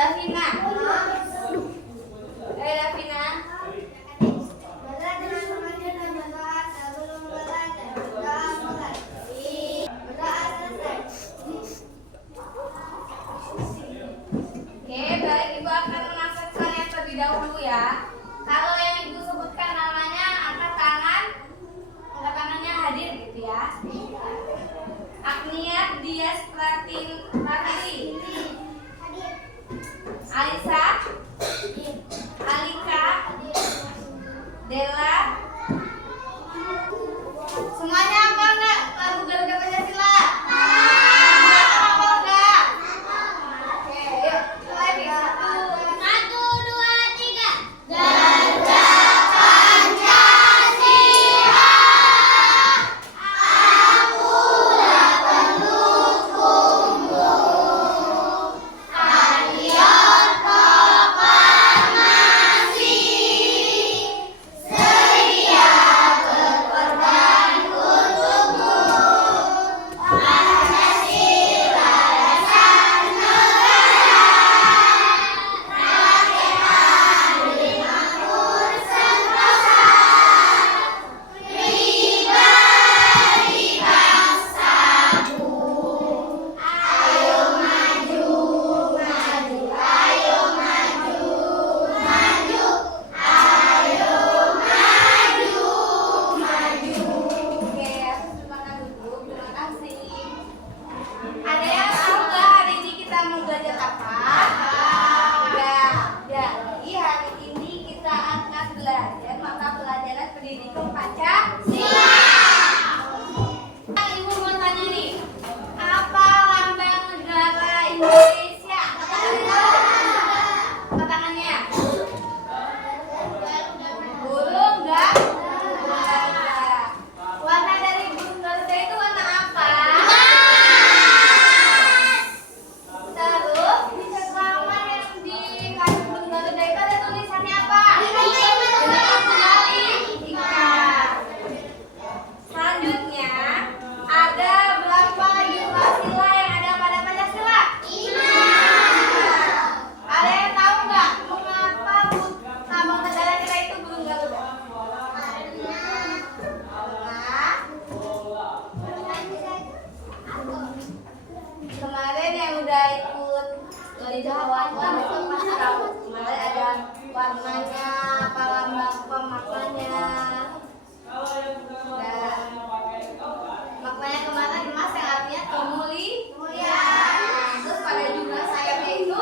Davina. Davina. Oke, baik, Ibu akan mengakseskannya terlebih dahulu ya. Kalau yang Ibu sebutkan namanya, angkat tangannya hadir gitu ya. Agniat Dias Pratili, Alisa, Alika, Dela. Semuanya apa enggak lagu Garuda Pancasila? Apa enggak? Oke, yuk mulai nih. 1, 2, 3. Garuda Pancasila, akulah pendukungmu, patriot proklamasi, sedia berkorban untukmu. Pancasila dasar negara, rakyat adil makmur sentosa, pribadi bangsaku. Ayo maju, maju, ayo maju, maju, ayo maju, maju. Oke, semangat dulu. Terima kasih. Ada yang tahu nggak hari ini kita mau belajar apa? Enggak. Jadi hari ini kita akan belajar mata pelajaran pendidikan Pancasila. Ibu mau tanya nih, apa lambang negara Indonesia? Angkat tangannya. Burung enggak? Enggak. Warna dari burung Garuda itu warna apa? Terus di halaman yang di kaki burung Garuda itu ada tulisannya apa? Dengan kembali ikan. Selanjutnya ada berapa jumlah sila yang ada pada Pancasila? 5. Ada yang tahu nggak mengapa lambang negara kita itu burung Garuda? Kemarin yang udah ikut jawabkan pasti tahu. Kemarin ada warnanya, apa lambang pemaknanya. Dan maknanya kemarin emas yang artinya kemuliaan. Terus pada jumlah sayapnya itu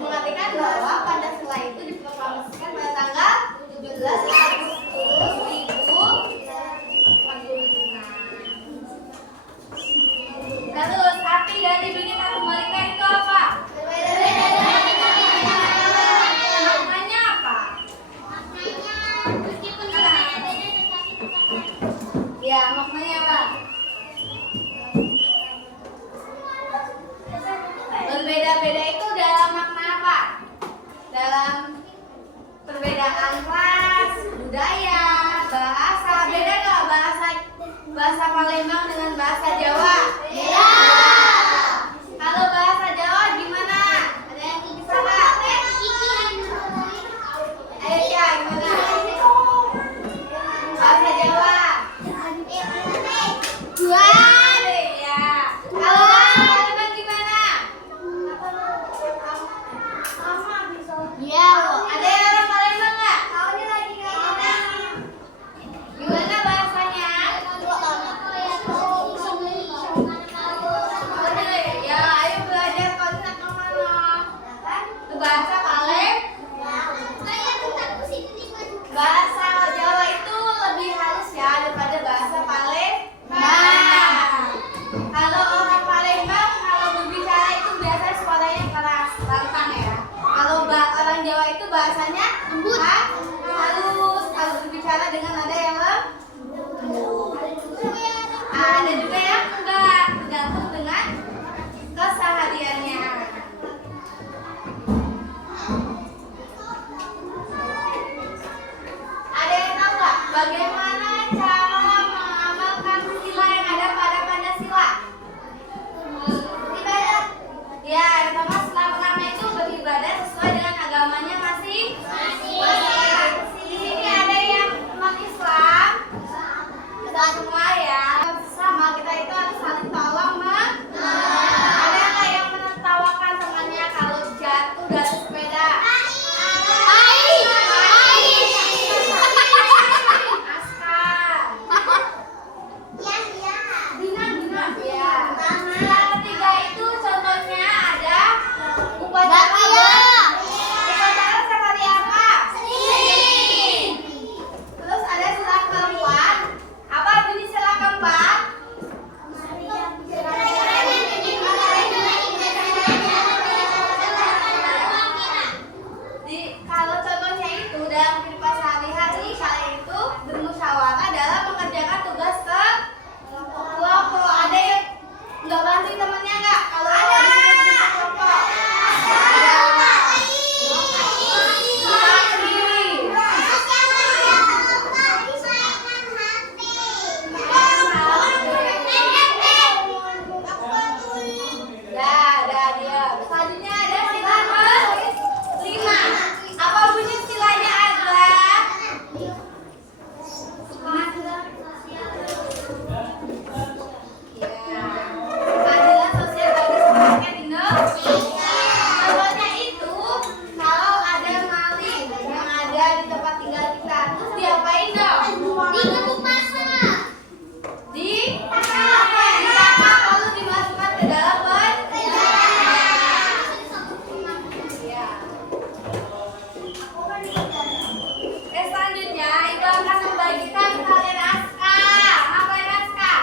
mengartikan bahwa Pancasila itu diproklamasikan pada tanggal 17 Agustus 1945. Terus arti dari Bhinneka Tunggal Ika itu apa? Maknanya apa? Ya, maknanya apa? Berbeda-beda itu dalam makna apa? Dalam perbedaan ras, budaya, bahasa. Beda nggak bahasa Palembang dengan bahasa Jawa? Beda. Kalau bahasa Jawa gimana? Ada yang bisa nggak? Ya, gimana? Bahasa Jawa. Jual, ya. Kalau bahasa Palembang gimana? Iya, ada yang orang Palembang nggak? Gimana bahasanya? Ya, ayo belajar konsep mana? Itu bahasa bahasa Jawa itu lebih halus ya daripada bahasa Palembang. Kalau orang Palembang kalau berbicara itu biasanya suaranya keras, lantang ya. Kalau orang Jawa itu bahasanya lembut, halus. Kalau berbicara dengan nada yang lembut. Ada juga yang enggak, tergantung dengan kesehariannya. Ada yang tahu nggak bagaimana cara mengamalkan sila yang ada pada Pancasila? Ya, yang pertama setelah pertama itu Upacara seperti apa? Terus ada sila keempat. Apa bunyi sila keempat? Kalau contohnya itu dalam kehidupan sehari-hari, kalian itu bermusyawarah dalam mengerjakan tugas kelompok. Ada yang nggak bantuin temennya nggak? Kalau ada. Kelompok. Dah dia. Selanjutnya ada sila ke-5. Apa bunyi silanya adalah? Keadilan sosial bagi semuanya di Indonesia. Contohnya itu kalau ada maling yang ada di tempat tinggal kita, terus diapain dong? Ditangkap lalu dimasukkan ke dalam penjara. Ya. Selanjutnya Ibu akan membagikan kalian naskah. Apa naskah?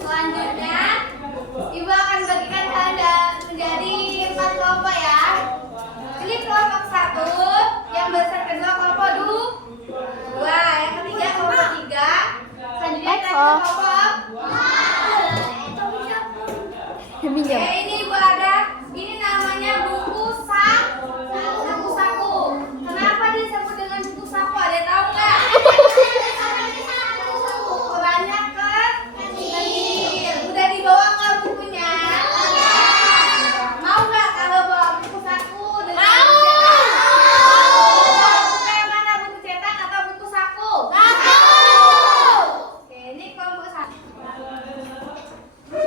Selanjutnya Ibu akan bagikan kalian menjadi 4 kelompok ya. Ini kelompok 1 yang besar, kedua kelompok 2, yang ketiga kelompok 3. Selanjutnya kita kelompok. Oke, ini Ibu ada. Ini namanya buku saku. Kenapa disebut dengan buku saku? Ada yang tahu nggak? Ukurannya kecil. Udah dibawa nggak bukunya? Mau nggak kalau bawa buku saku? Mau. Buku yang mana? Buku cetak atau buku saku? Saku. Oke, ini kelompok 1. 3.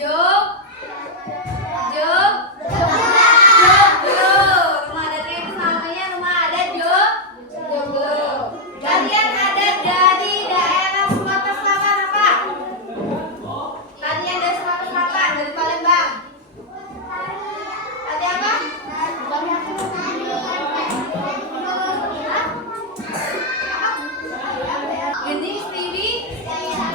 Jog. Jog. Joglo. Rumah adatnya itu namanya rumah adat Joglo. Kalian ada dari daerah Sumatera Selatan apa? Kalian dari Sumatera Selatan, dari Palembang. Tadi apa? Gending, Stevie,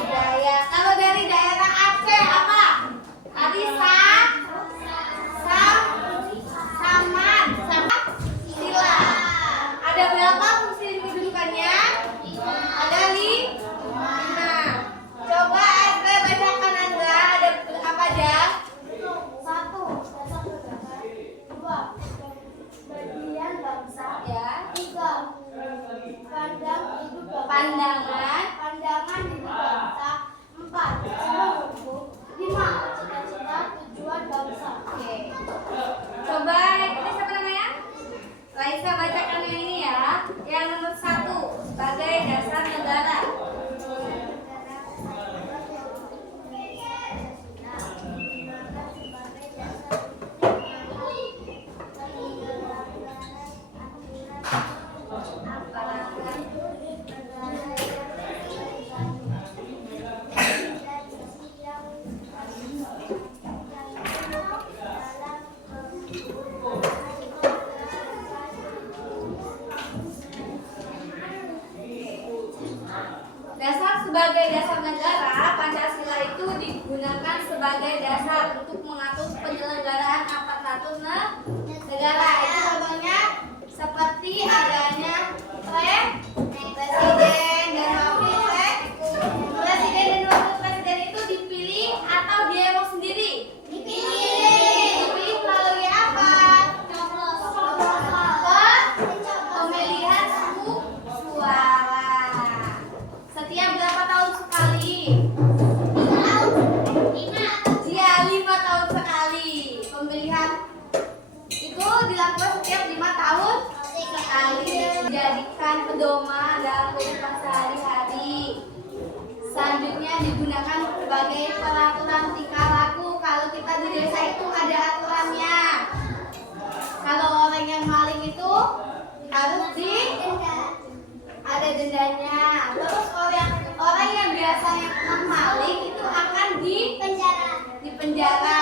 Jaya. Kalau dari daerah Aceh apa? Tadi saman, sila. Ada berapa fungsi kedudukannya? Ada 5. Coba Andre bacakan Andra, ada apa aja? 1. Dua. Bagian bangsa. Ya. 3. Pandang hidup bangsa. Pandangan. Pandangan hidup bangsa. 4. Jiwa hukum. 5. Cita-cita tujuan bangsa. Oke. Coba ini siapa namanya? Raisa bacakan yang ini ya. Yang nomor 1 sebagai dasar negara. Sebagai dasar negara, Pancasila itu digunakan sebagai dasar untuk mengatur penyelenggaraan aparatur negara. Itu contohnya seperti adanya presiden dan wakil presiden dan wakil presiden itu dipilih atau diemong sendiri? Dipilih melalui apa? Pemilihan suara. Setiap berapa tahun sekali? 5 tahun sekali. Pemilihan itu dilakukan setiap 5 tahun sekali. Dijadikan pedoman dalam kehidupan sehari-hari. Selanjutnya digunakan sebagai peraturan tingkah laku. Kalau kita di desa itu ada aturannya. Kalau orang yang maling itu harus ada dendanya. Terus orang yang biasanya maling itu akan dipenjara